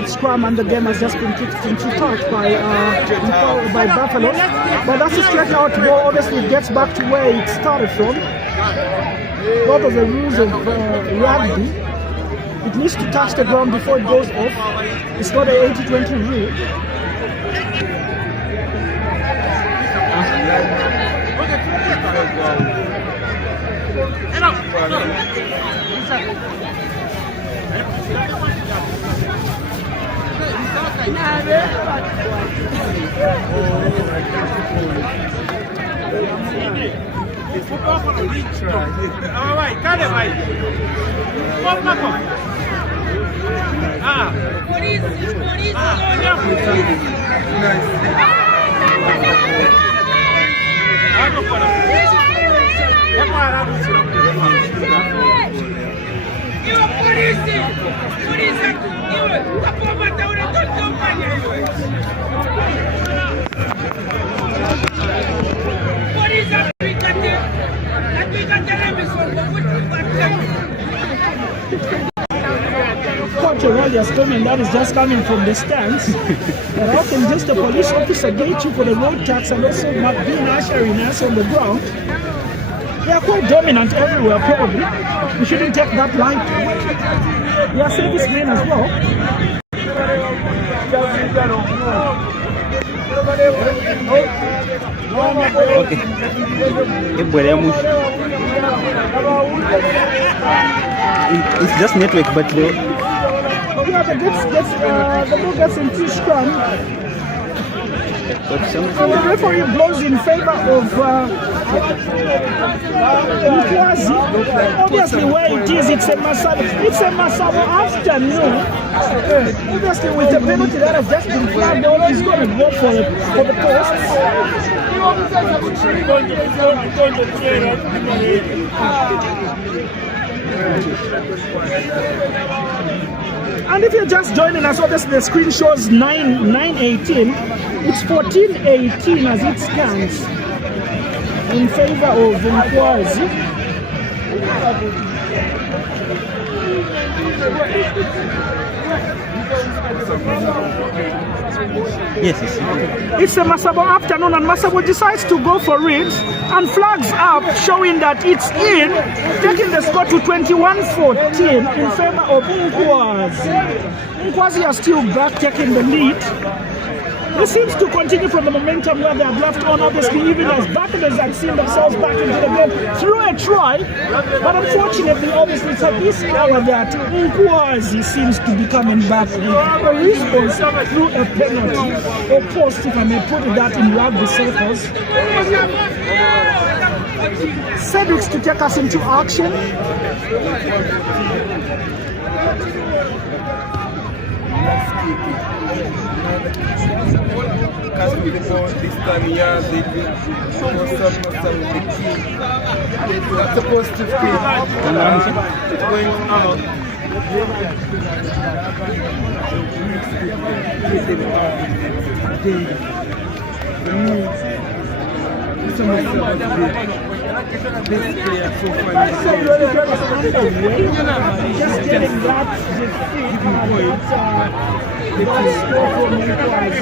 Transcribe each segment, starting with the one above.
It's scrum and the game has just been kicked into touch by Buffalo. But that's a straight out ball. Obviously it gets back to where it started from. What are the rules of rugby? It needs to touch the ground before it goes off. It's not an 80-20 rule. Australia's comment that is just coming from the stands. But how can just a police officer get you for the road tax and also being ushering us on the ground? They are quite dominant everywhere probably. We shouldn't take that light. They are servicemen as well. It's just network, but yeah, the ball gets into scrum. And the referee blows in favor of Nkwazi. Obviously, where it is, it's a Masabo afternoon. Obviously, with the penalty that has just been flagged out, he's going to go for the posts. And if you're just joining us, obviously the screen shows 9-18. It's 14-18 as it stands in favor of Nkwazi. Yes, it's a Masabo afternoon, and Masabo decides to go for it and flags up, showing that it's in, taking the score to 21-14 in favor of Nkwazi. Nkwazi are still back, taking the lead. It seems to continue from the momentum where they have left on, obviously, even as battlers had seen themselves back into the game through a try. But unfortunately, obviously, it's at this hour that Nkwazi seems to be coming back with a response through a penalty or post, if I may put that in rugby circles. Cedric to take us into action. As we go this time here, they that's supposed to be going out. This player so far just getting that the score from Nkwazi.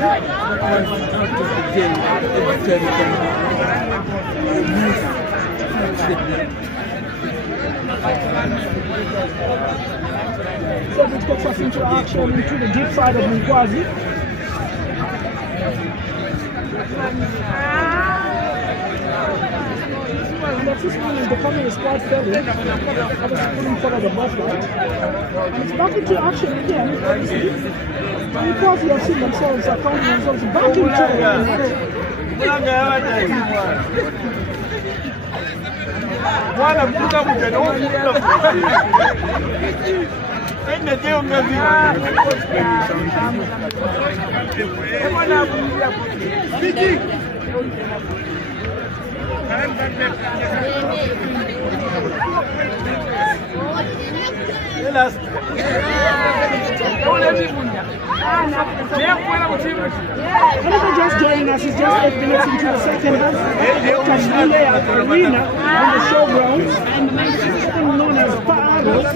So it takes us into action into the deep side of Nkwazi. The system is becoming quite fairly. Obviously pulling forward the ball right. And it's back into action again. Because you have seen themselves accounting themselves back into the Another just joining us is just 8 minutes into the second half. Tasmile Arena on the showgrounds, something known as Paros.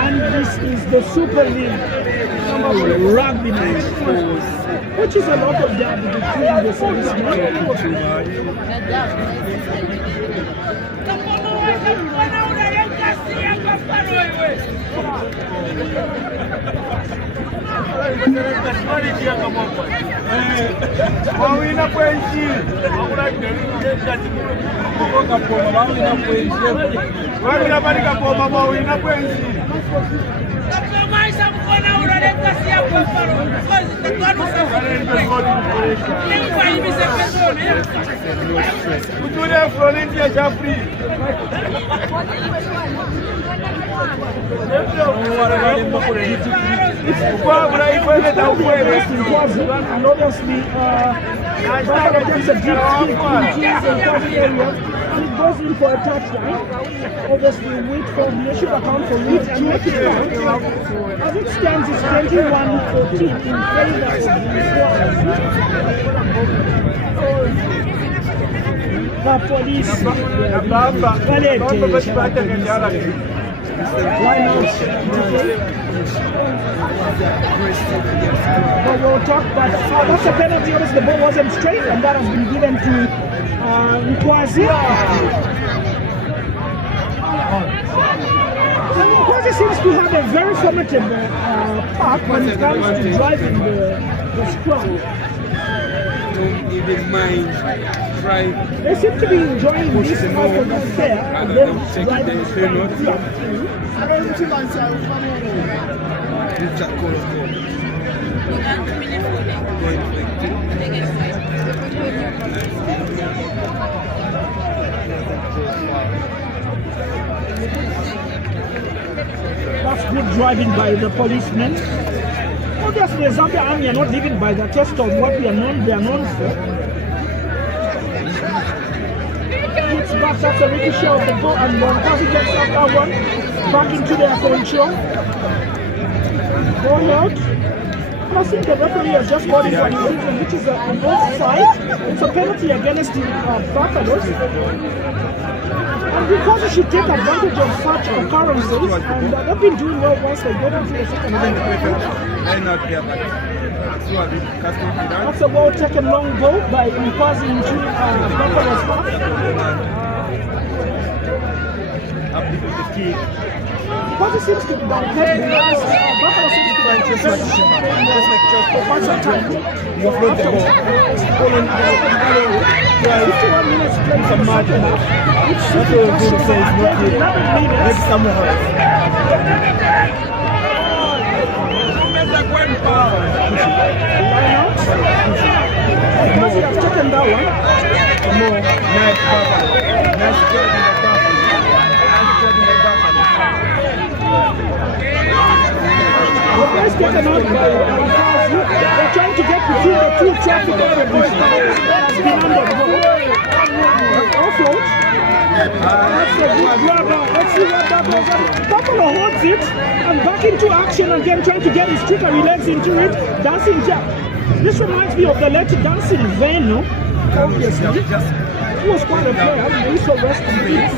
And this is the Super League rugby night, which is a lot of derby between the servicemen. And obviously, Buffalo takes a deep kick into the area and it goes in for a touchdown. Obviously, Wheat for you should account for Wheat and make it count. As it stands, it's 21-14 in favor of the police. But we'll talk about that's a penalty. Obviously, the ball wasn't straight, and that has been given to Nkwazi. Nkwazi seems to have a very formative part when it comes to driving the scrum. Don't even mind. Right. They seem to be enjoying this type of affair and then driving the scrum. That's good driving by the policemen. Obviously, the Zambia Army are not living by the test of what they are known for. It's back, that's a ricochet of the ball, and Nkwazi gets that one back into their control. Ball out. And I think the referee has just called it for an infringement, which is an offside. It's a penalty against the Buffaloes. And because they should take advantage of such occurrences, and they've been doing well once they get into the second half. That's a well taken long ball by Nkwazi into Buffalo's half. Nkwazi seems to be down there. Buffalo seems to be very for quite some time. You float the ball. 51 minutes played for second half. Which should be just 11 minutes. Nkwazi has taken that one. The place taken out by Nkwazi. They're trying to get between the two traffic areas. It's been under goal. Offload. That's a good grabber. Let's see what that was. Buffalo holds it and back into action again, trying to get his trickery legs into it. Dancing Jack. This reminds me of the late Dancing Veno. Obviously. He was quite a player. He also rest in peace.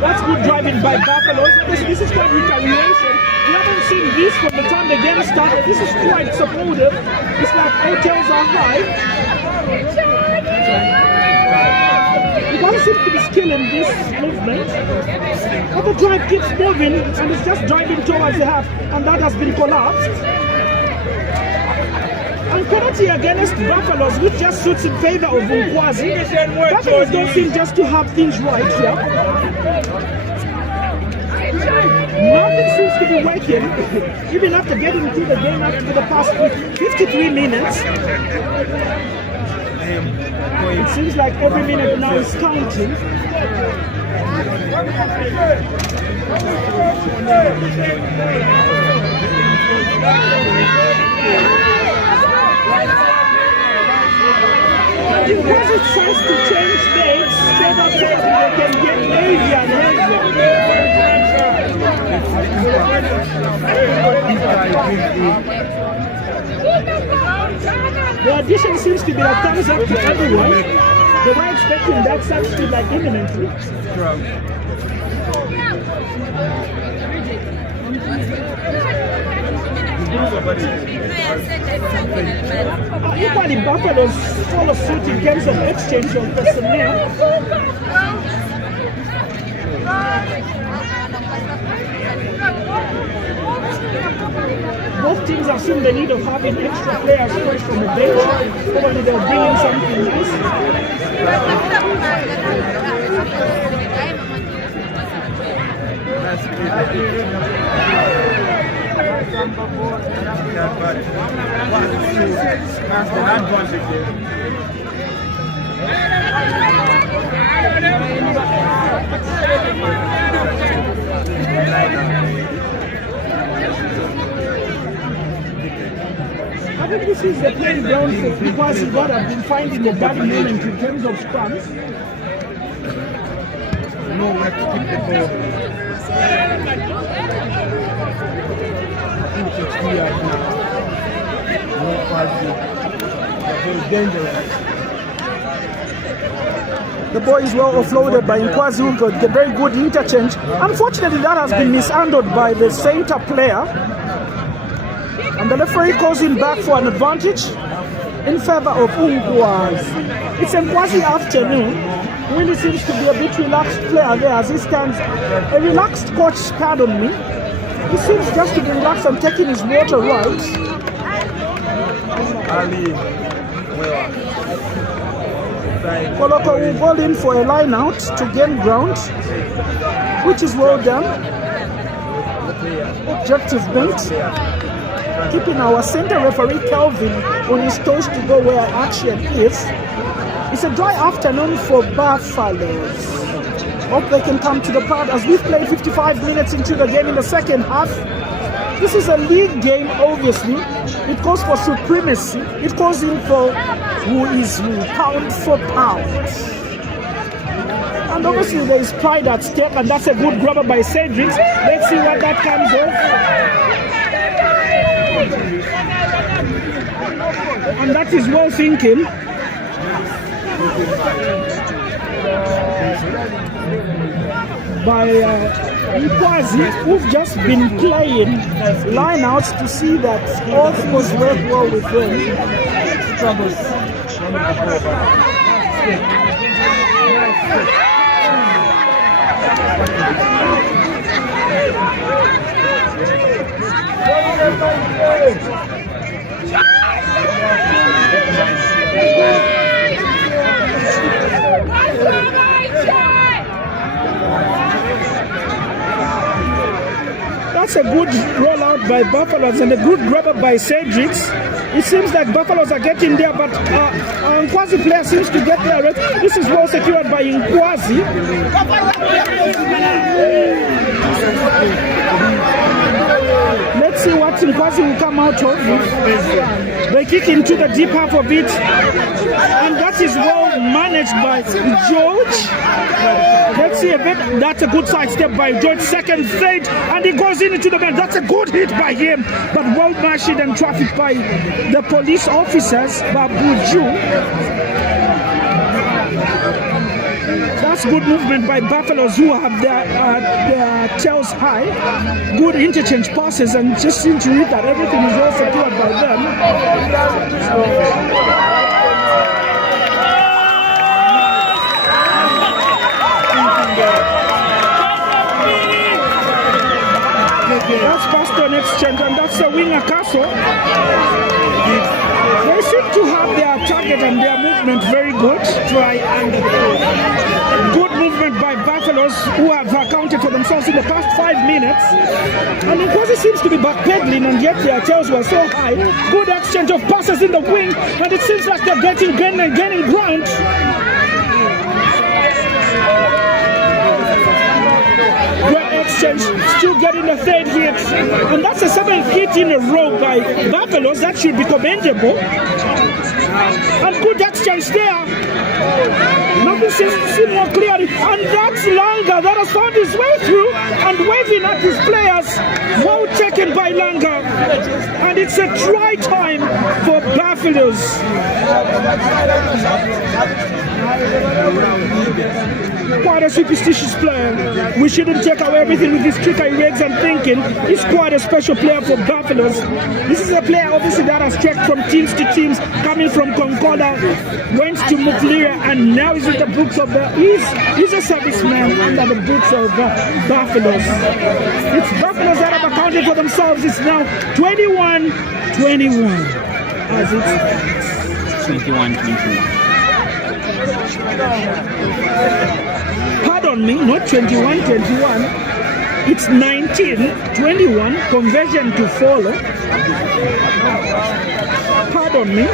That's good driving by Buffaloes. This is quite retaliation. We haven't seen this from the time the game started. This is quite supportive. It's like hotels are high. Nkwazi seems to be skilling this movement. But the drive keeps moving and it's just driving towards the half, and that has been collapsed. And penalty against Buffaloes, which just suits in favor of Nkwazi. Buffaloes don't seem just to have things right here. Nothing seems to be working, even after getting into the game after the past 53 minutes. It seems like every minute now is counting. Because it tries to change dates so that they can get lazy and heavier. The audition seems to be a thumbs up to everyone. They were expecting that substitute like imminently. Equally, Buffalo's follow suit in terms of exchange of personnel. Both teams have seen the need of having extra players fresh from the bench. Probably they'll bring in something nice. I think this is the playing ground for because God have been finding a bad moment in terms of scrums. Nowhere to keep the ball. I think it's here now. No passing. Very dangerous. The ball is well offloaded by Nkwazi, who got a very good interchange. Unfortunately, that has been mishandled by the center player. And the referee calls him back for an advantage in favor of Nkwazi. It's Nkwazi afternoon. Really seems to be a bit relaxed player there as he stands. A relaxed coach, pardon me. He seems just to be relaxed and taking his water right. Koloko will go in for a line out to gain ground, which is well done. Objective bent. Keeping our center referee Kelvin on his toes to go where action is. It's a dry afternoon for Buffaloes. Hope they can come to the part as we've played 55 minutes into the game in the second half. This is a league game, obviously. It calls for supremacy. It calls in for who is who, pound for pound. And obviously there is pride at stake, and that's a good grabber by Cedric. Let's see what that comes off. And that is well thinking. By Nkwazi, who've just been playing lineouts to see that all things work well with them. Troubles. That's a good rollout by Buffaloes and a good grabber by Cedrics. It seems like Buffaloes are getting there, but Nkwazi player seems to get there. This is well secured by Nkwazi. Let's see what Nkwazi will come out of. They kick into the deep half of it, and that is well managed by George. Let's see a bit. That's a good side step by George. Second, third, and he goes into the man. That's a good hit by him, but well marshaled and trafficked by the police officers, Babuju. That's good movement by Buffaloes, who have their tails high. Good interchange passes, and just seem to read that everything is well secured by them. That's past an exchange, and that's a winger Castle. They seem to have their target and their movement very good. Try and good movement by Buffaloes, who have accounted for themselves in the past 5 minutes. And Nkwazi seems to be backpedaling, and yet their tails were so high. Good exchange of passes in the wing, and it seems like they're gaining ground. Great exchange, still getting the third hit, and that's the 7th hit in a row by Buffaloes. That should be commendable. And good exchange there. Nothing seems to see more clearly. And that's Langa that has found his way through and waving at his players. Well taken by Langa. And it's a try time for Buffaloes. Quite a superstitious player. We shouldn't take away everything with his trickery legs and thinking. He's quite a special player for Buffaloes. This is a player obviously that has checked from teams to teams, coming from Concordia, went to Mufulira, and now he's in the books of the. He's a serviceman under the books of Buffaloes. It's Buffaloes that have accounted for themselves. It's now 21-21 as it's 21-21. Pardon me, not 21-21. It's 19-21. Conversion to follow. Pardon me.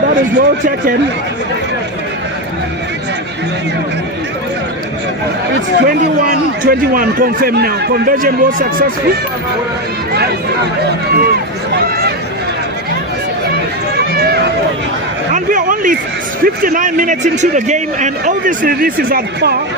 That is well taken. It's 21-21. Confirmed now. Conversion was successful. And we are only 59 minutes into the game, and obviously this is at par.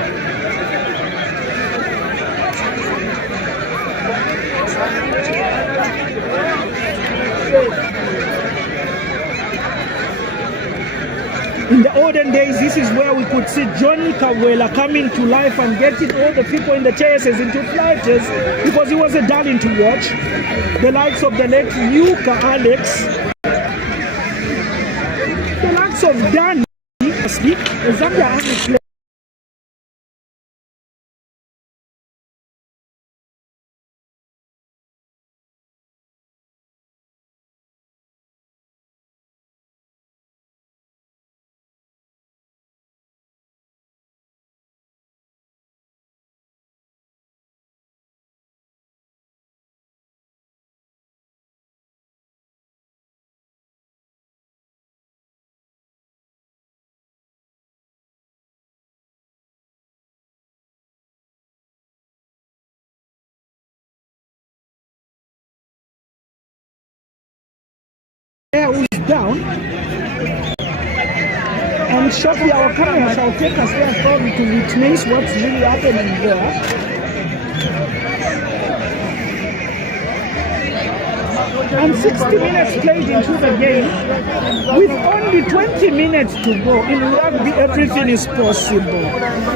In the olden days, this is where we could see Johnny Kawela coming to life and getting all the people in the chairs into flighters because he was a darling to watch. The likes of the late Yuka Alex, the likes of Danny, Zambia Alex. Who's down, and shortly our camera shall take us there probably to witness what's really happening there. And 60 minutes played into the game with only 20 minutes to go. In rugby, everything is possible.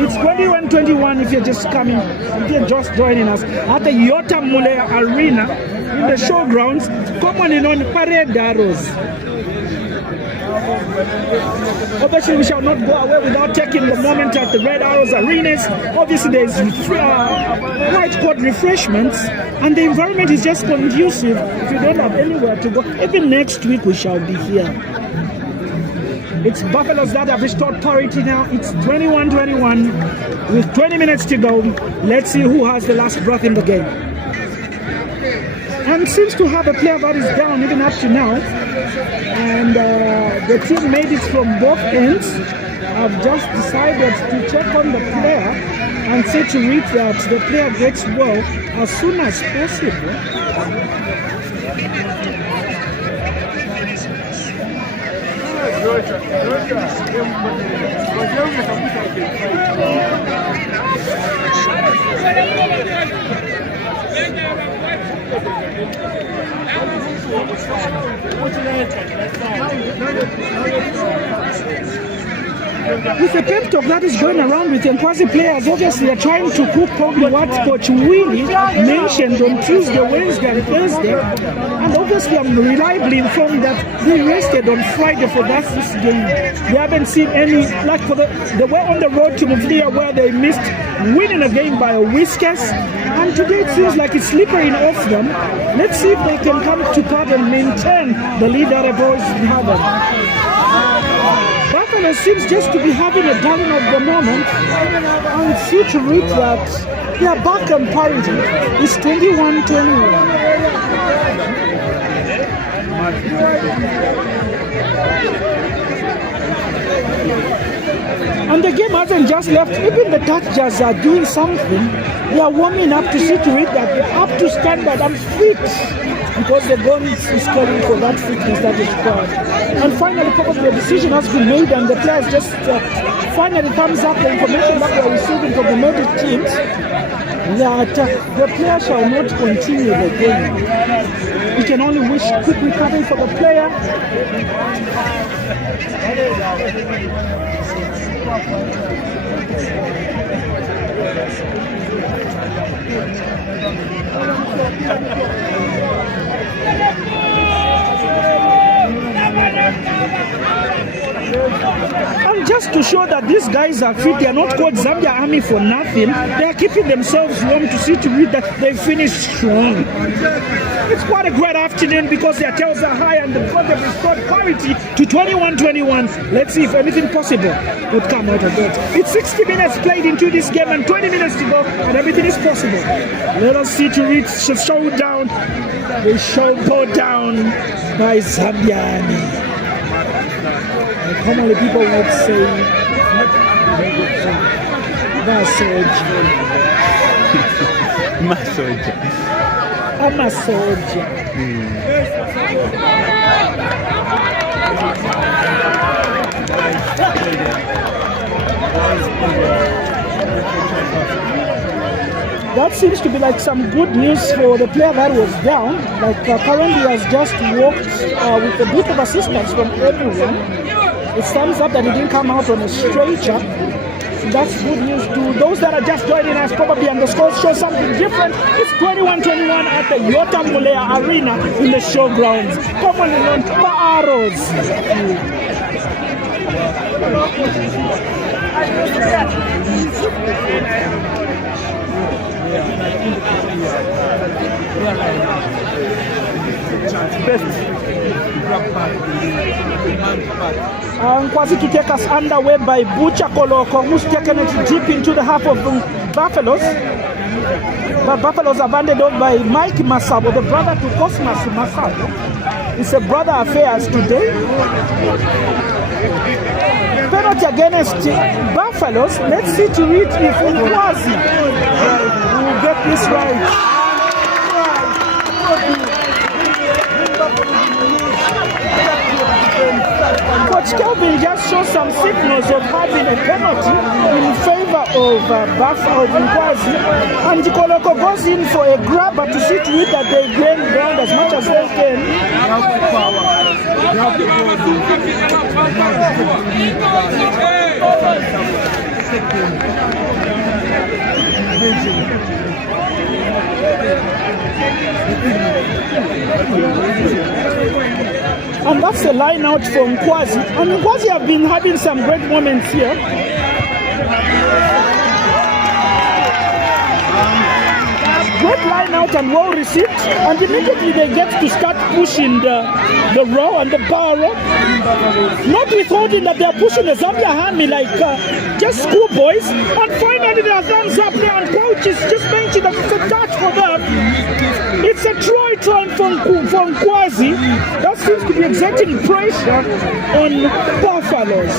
It's 21-21 if you're just coming, if you're just joining us at the Yota Mulea Arena in the showgrounds, commonly known Parade Arrows. Obviously, we shall not go away without taking the moment at the Red Arrows Arenas. Obviously, there's white coat refreshments, and the environment is just conducive if you don't have anywhere to go. Even next week, we shall be here. It's Buffaloes that have restored parity now. It's 21-21 with 20 minutes to go. Let's see who has the last breath in the game. And seems to have a player that is down even up to now. And the team made it from both ends. I've just decided to check on the player and say to it that the player gets well as soon as possible. With the pep talk that is going around with Nkwazi players, obviously they're trying to cook probably what Coach Willie mentioned on Tuesday, Wednesday, and Thursday. And obviously I'm reliably informed that they rested on Friday for that game. They haven't seen any, like for they were on the road to Mufulira where they missed winning a game by a whiskers. And today it seems like it's slipping off them. Let's see if they can come to part and maintain the lead that they've always had. Buffalo seems just to be having a darling of the moment, and see to read that they are back on parity. It's 21-21. And the game hasn't just left. Even the Dutchers are doing something. They are warming up to see to it that they're up to standard and fit, because the gun is calling for that fitness that is required. And finally, probably a decision has been made, and the players just finally thumbs up the information that they are receiving from the medic teams, that the player shall not continue the game. We can only wish quick recovery for the player. And just to show that these guys are fit, they are not called Zambia Army for nothing. They are keeping themselves warm to see to it that they finish strong. It's quite a great afternoon because their tails are high and because they've restored parity to 21-21. Let's see if anything possible would come out of it. It's 60 minutes played into this game and 20 minutes to go, and everything is possible. Let us see to reach the showdown. The showboat down by Zambia Army. Commonly people would say massage. Massage. A massage. That seems to be like some good news for the player that was down. Like currently has just walked with a bit of assistance from everyone. It stands up that he didn't come out on a stretcher. So that's good news to those that are just joining us, probably, and the scores show something different. It's 21-21 at the Yota Mulea Arena in the showgrounds. Commonly known Paaros. Kwasi to take us underway by Butcher Koloko, who's taken it deep into the half of the Buffaloes. The Buffaloes are banded off by Mike Masabo, the brother to Cosmas Masabo. It's a brother affairs today. Penalty against Buffaloes. Let's see to it if Nkwazi will get this right. Coach Kelvin just shows some signals of having a penalty in favor of Nkwazi, and Koloko goes in for a grabber to see to it that they gain ground as much as they can. And that's the line out for Nkwazi. And Nkwazi have been having some great moments here. Great line out and well received. And immediately they get to start pushing the row and the power row. Not withholding that they are pushing the Zambia Army like just schoolboys. And finally their thumbs up there, and coach is just mentioning that it's a touch for them. It's a try from Nkwazi. That seems to be exerting pressure on Buffaloes.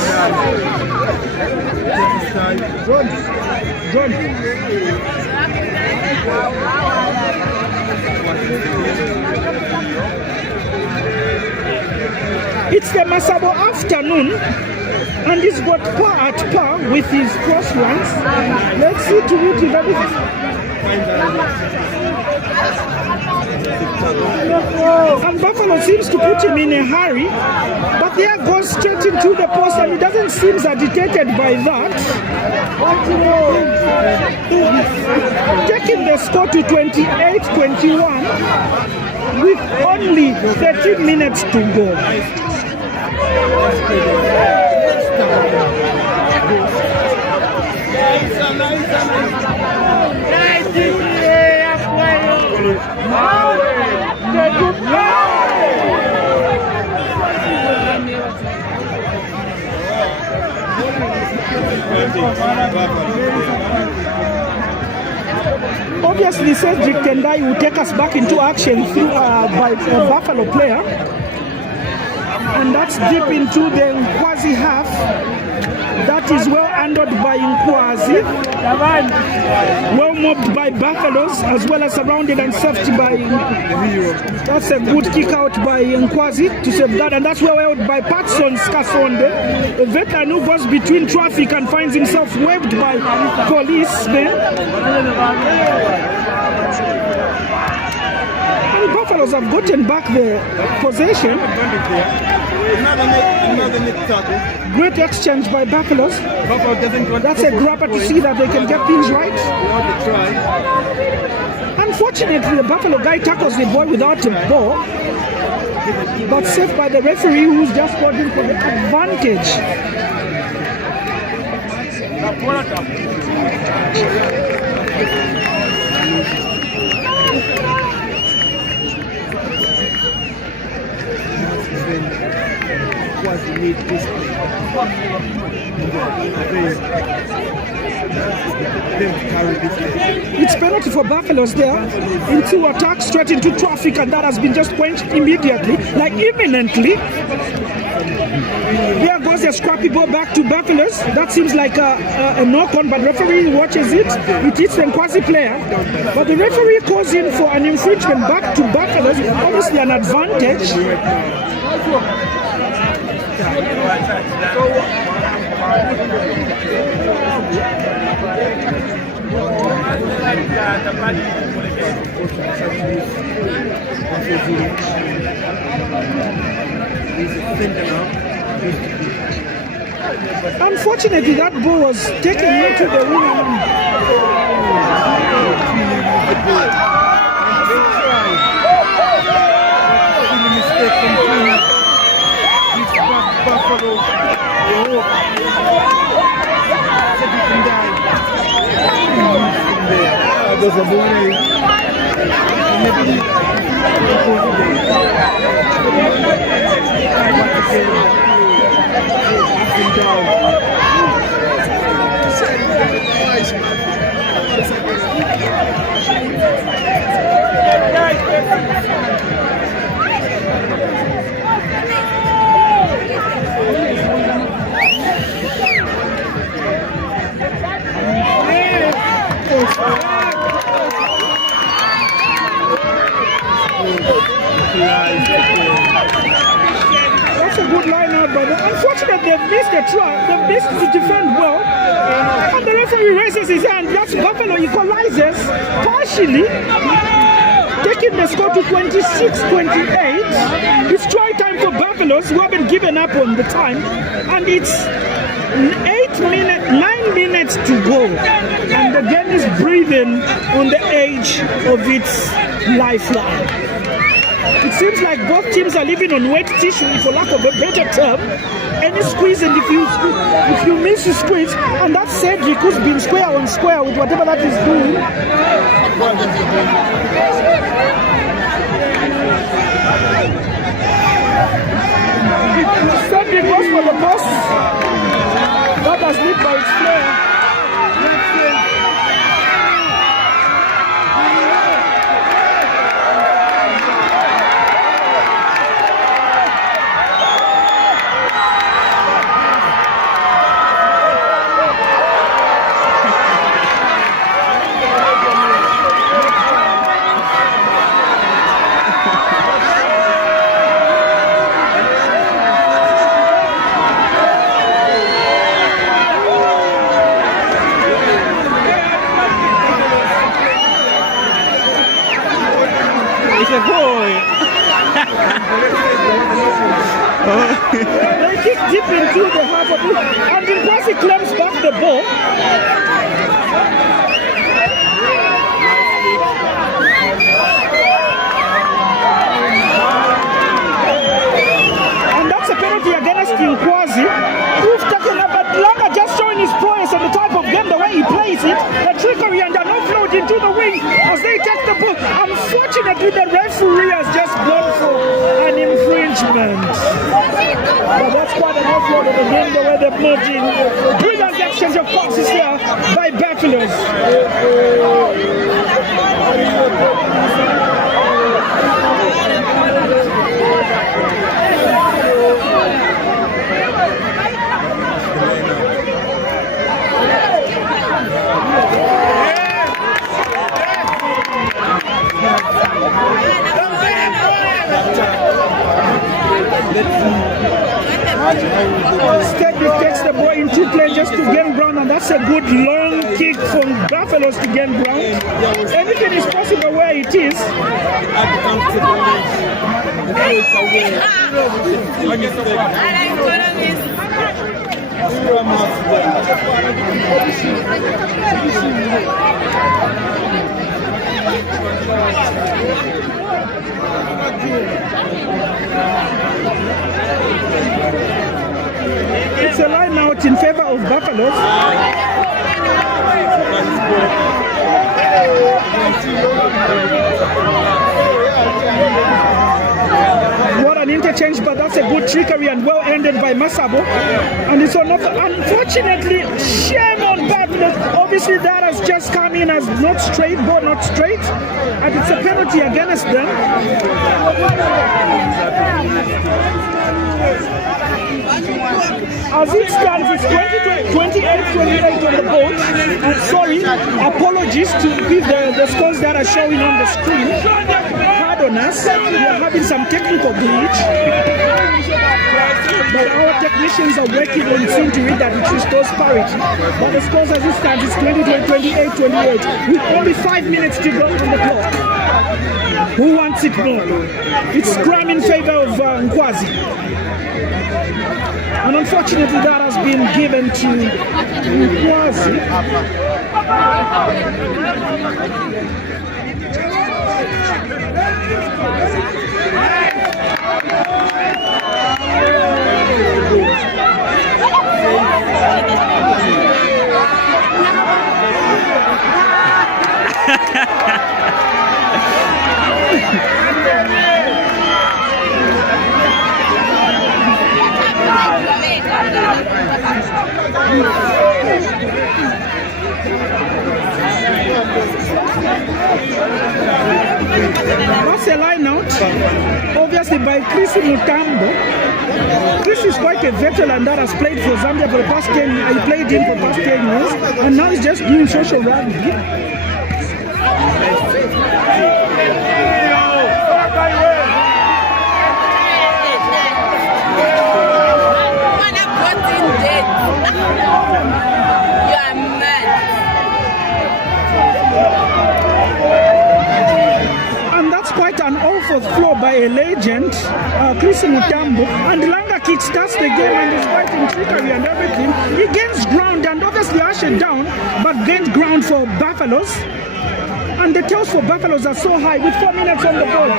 John. It's the Masabo afternoon, and he's got par at par with his cross runs. Let's see to it if everything. And Buffalo seems to put him in a hurry, but there goes straight into the post, and he doesn't seem agitated by that. Taking the score to 28-21 with only 13 minutes to go. Obviously, Cedric Tendai will take us back into action through by a Buffalo player. And that's deep into the Nkwazi half. That is well handled by Nkwazi. Well mobbed by Buffaloes, as well as surrounded and safety by. That's a good kick out by Nkwazi to save that, and that's well held by Patson Skasonde, a veteran who goes between traffic and finds himself waved by police there. And Buffaloes have gotten back the possession. Another net tackle. Great exchange by Buffaloes. Buffalo doesn't want That's a grabber to see that they can get things right. to try. Unfortunately, the Buffalo guy tackles the boy without a ball, but saved by the referee who's just called in for the advantage. Was need this It's penalty for Buffaloes there. Into attack, straight into traffic, and that has been just quenched immediately, like imminently. There goes a scrappy ball back to Buffaloes. That seems like a knock-on, but referee watches it. It hits the Nkwazi player. But the referee calls in for an infringement back to Buffaloes. Obviously an advantage. Unfortunately, that ball was taken into the wing. There's a boy. That's a good line out, but unfortunately they've missed the try. They've missed to defend well. And the referee raises his hand. That's Buffalo equalizes partially, taking the score to 26-28. It's try time for Buffaloes, who haven't given up on the time. And it's 9 minutes to go. And the game is breathing on the edge of its lifeline. It seems like both teams are living on wet tissue, for lack of a better term. Any squeeze, and if you miss, you squeeze. And that's Cedric, who's been square on square with whatever that is doing. Cedric goes for the post. That has lit by its player. They kick deep into the half of it, and Nkwazi claims back the ball. And that's a penalty against Nkwazi, who's taken up, but Langa just showing his prowess and the type of game, the way he plays it, the trickery and an offload into the wing as they take the ball. Unfortunately, the referee has just gone for an infringement. But that's quite an offload of the game, the way they're moving. Brilliant exchange of passes here by Buffaloes. That's a good long kick from Buffaloes to gain ground. Anything is possible where it is. It's a line out in favor of Buffaloes. What an interchange, but that's a good trickery and well ended by Masabo. And it's unfortunately, shame on Buffaloes. Obviously, that has just come in as not straight, ball not straight, and it's a penalty against them. As it stands, it's 28-28 on the board. And sorry, apologies to the scores that are showing on the screen. Pardon us, we are having some technical glitch. But our technicians are working on seeing to it that it restores parity. But the scores as it stands is 28-28 with only 5 minutes to go on the clock. Who wants it more? It's scrum in favor of Nkwazi. And unfortunately that has been given to Nkwazi. That's a line out, obviously by Chris Mutambo. Chris is quite a veteran that has played for Zambia for the past 10 years. He played in for the past 10 years, and now he's just doing social rugby. An awful throw by a legend, Chris Mutambo, and Langa kickstarts the game and is fighting trickery and everything. He gains ground and obviously ushered down, but gains ground for Buffaloes. And the tails for Buffaloes are so high with 4 minutes on the board.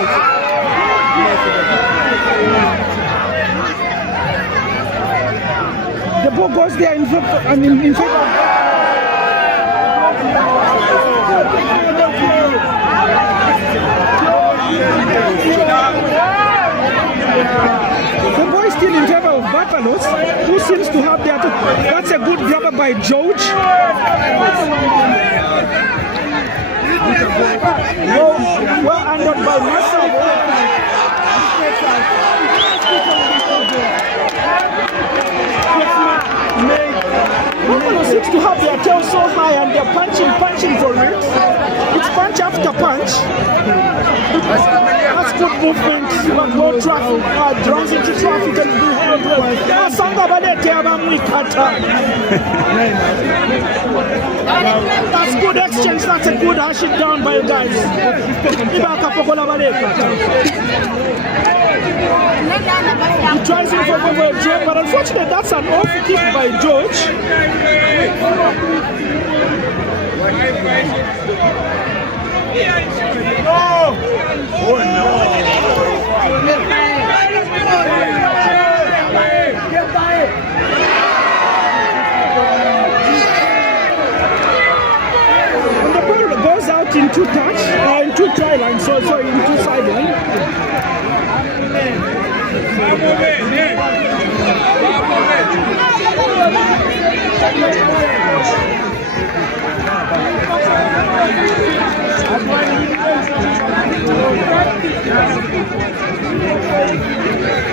The ball goes there in favor. The boy is still in favor of Buffaloes, who seems to have their... That's a good grabber by George. Well handled by Masabo. Buffalo seems to have their tail so high and they're punching for it. It's punch after punch. That's good movement, but no traffic, runs into traffic and be held well. That's good exchange, that's a good hashing down by you guys. He tries in for George, but unfortunately that's an off kick by George. And the ball goes out in two touch, in two try lines, so sorry, in two sideline.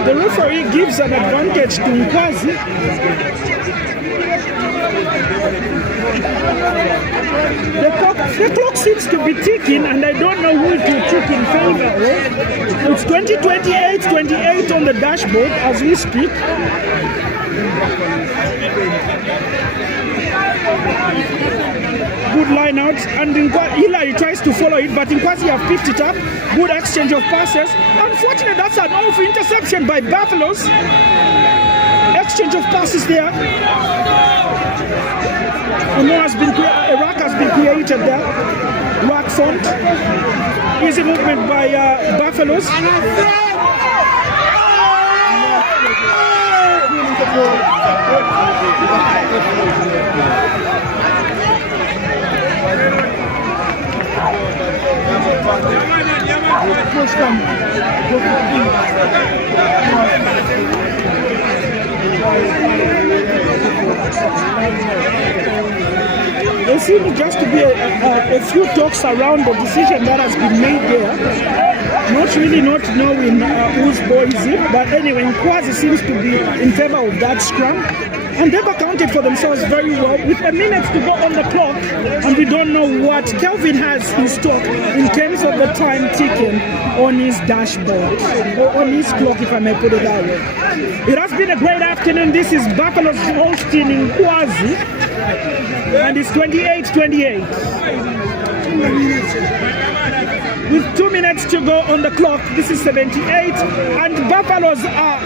The referee gives an advantage to Nkwazi. The clock seems to be ticking, and I don't know who to tick in favor of. It's 28 on the dashboard as we speak. Good line out, and Hillary tries to follow it, but Nkwazi have picked it up. Good exchange of passes. Unfortunately, that's an off interception by Buffaloes. Exchange of passes there. A rack has been created there. Rack front. Easy movement by Buffaloes. There seems just to be a few talks around the decision that has been made there. Not knowing whose ball is it, but anyway, Nkwazi seems to be in favor of that scrum. And they've accounted for themselves very well with a minute to go on the clock, and we don't know what Kelvin has in stock in terms of the time ticking on his dashboard, or on his clock, if I may put it that way. It has been a great afternoon. This is Buffalo's hosting in Nkwazi, and it's 28-28. With 2 minutes to go on the clock, this is 78, and Buffaloes are...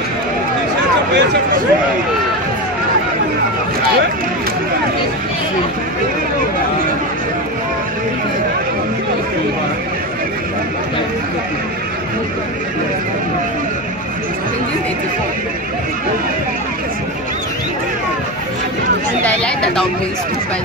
And I like that I'll be switched by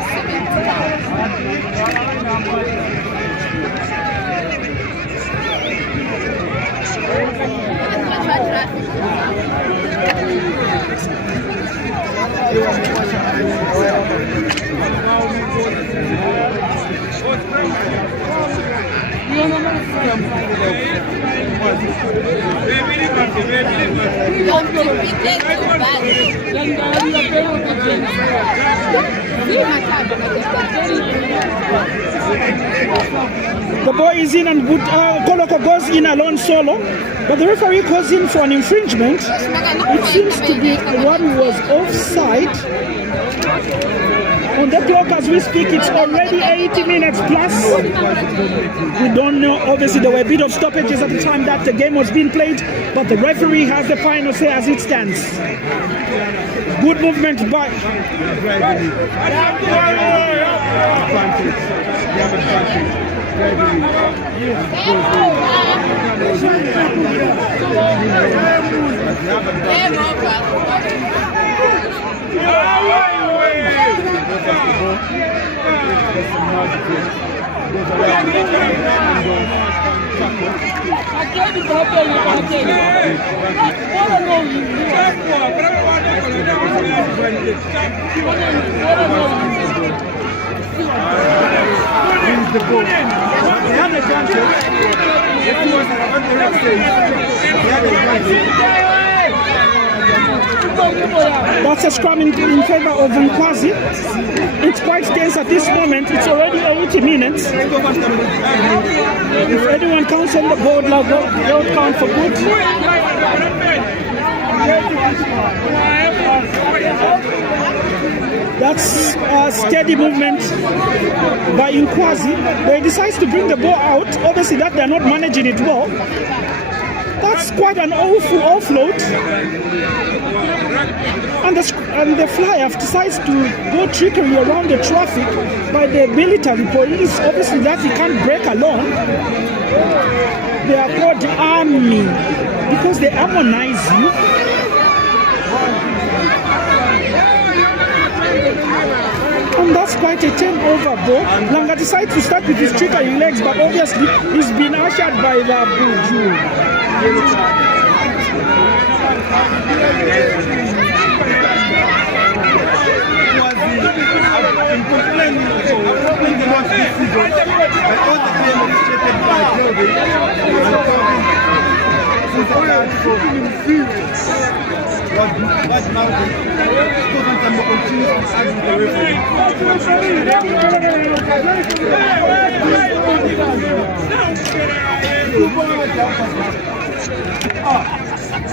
The boy is in, and Koloko goes in alone solo, but the referee calls in for an infringement. It seems to be one who was offside. On the clock as we speak, it's already 80 minutes plus. We don't know. Obviously, there were a bit of stoppages at the time that the game was being played, but the referee has the final say as it stands. Good movement by... That's a scrum in favor of Nkwazi. It's quite tense at this moment. It's already 80 minutes. If anyone counts on the board, they'll count for good. That's a steady movement by Nkwazi. They decide to bring the ball out. Obviously that they're not managing it well. That's quite an awful offload. And the flyer decides to go trickery around the traffic by the military police. Obviously that he can't break alone. They are called the army because they harmonize you. And that's quite a turnover ball. Langa decides to start with his trickery legs, but obviously he's been ushered by the Buju.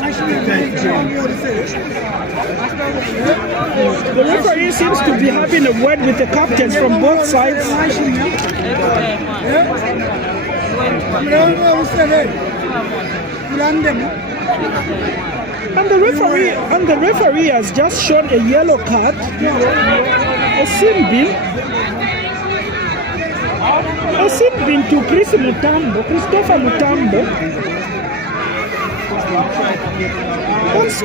The referee seems to be having a word with the captains from both sides. And the referee has just shown a yellow card, a sin bin to Christopher Mutambo. That's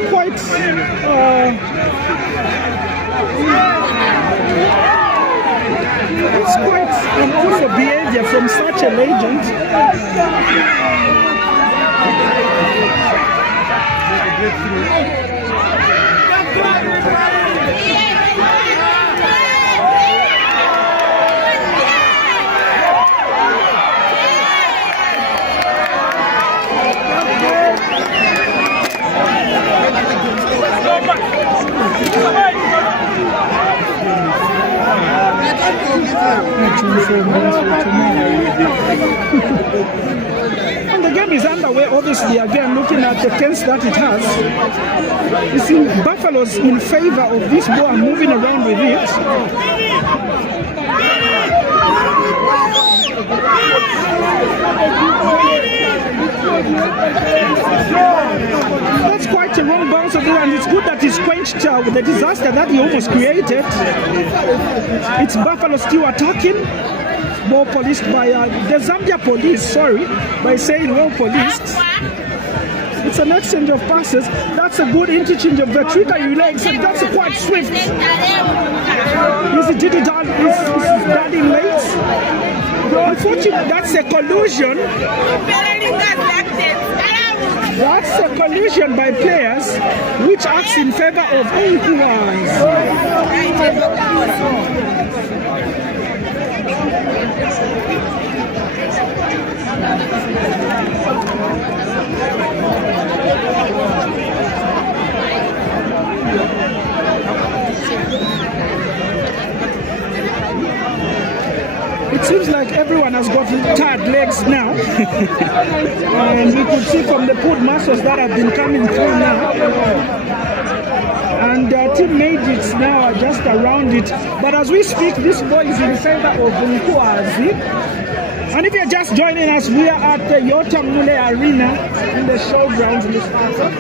quite an awful behavior from such a legend. And the game is underway, obviously, again, looking at the tense that it has. You see, Buffalo's in favor of this ball and moving around with it. That's quite a wrong bounce of it, and it's good that he's quenched with the disaster that he almost created. It's Buffalo still attacking. More policed by the Zambia police, by saying well policed. It's an exchange of passes. That's a good interchange of the trigger you legs, and that's quite swift. Is it darting late? Unfortunately, that's a collusion. That's a collusion by players which acts in favor of Unkuwas. It seems like everyone has got tired legs now. And we could see from the put muscles that have been coming through now. And teammates now are just around it. But as we speak, this boy is in favor of Nkwazi. And if you're just joining us, we are at the Yota Mule Arena in the showgrounds in the Stanford,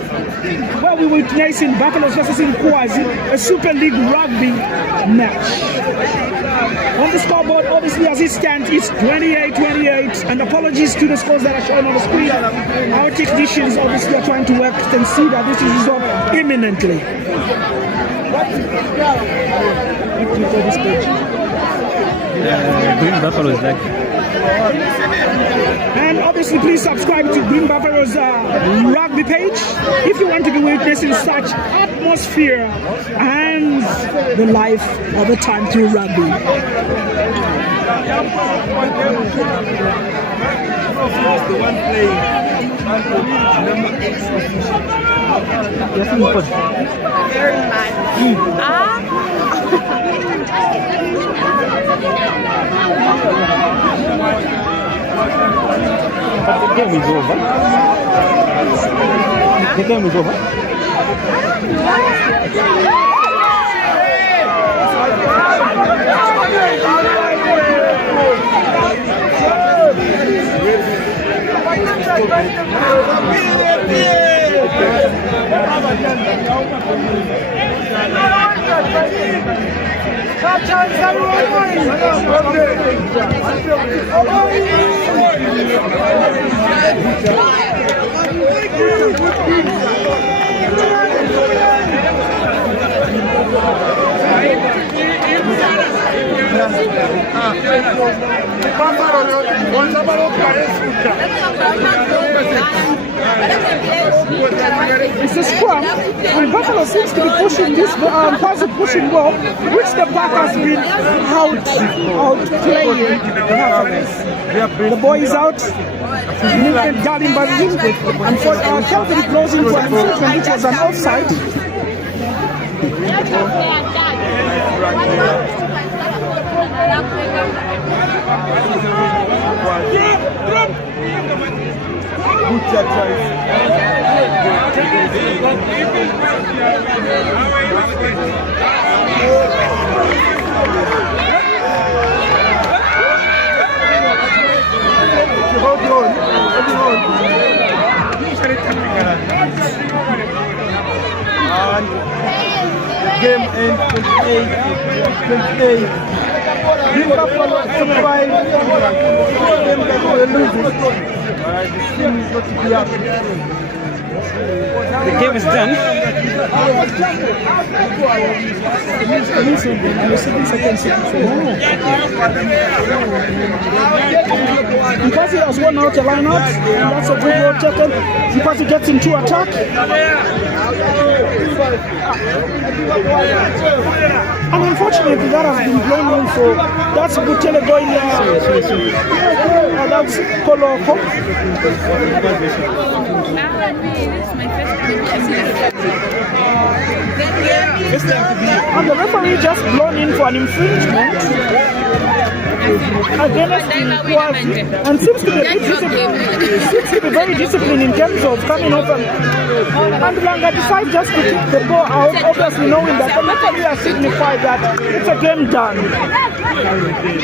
where we will witness in Buffalo versus Nkwazi, a Super League rugby match. On the scoreboard, obviously, as it stands, it's 28-28. And apologies to the scores that are shown on the screen. Our technicians obviously are trying to work and see that this is resolved imminently. What do you call this page? Green Buffalo's like. And obviously, please subscribe to Green Buffalo's rugby page if you want to be witnessing such atmosphere and the life of a time through rugby. But the game is over. The game is over. It's a scrum, and Buffalo seems to be pushing this pushing ball, which the back has been out playing. The boy is out. Movement guarding by the wing, and for Kelvin closing for infringement, which was an offside. Good And game end 28. Liverpool was 5. Game that we're losing. This team is not to be happy. The game is done. Because he has won out a lineup, and that's a good goal taken. Because he gets into attack. And unfortunately, that has been blown in for. That's Butele going there. That's Koloko. And the referee just blown in for an infringement against Nkwazi, and seems to be very disciplined in terms of coming up and Langa decides just to kick the ball out, obviously knowing that the referee has signified that it's a game done.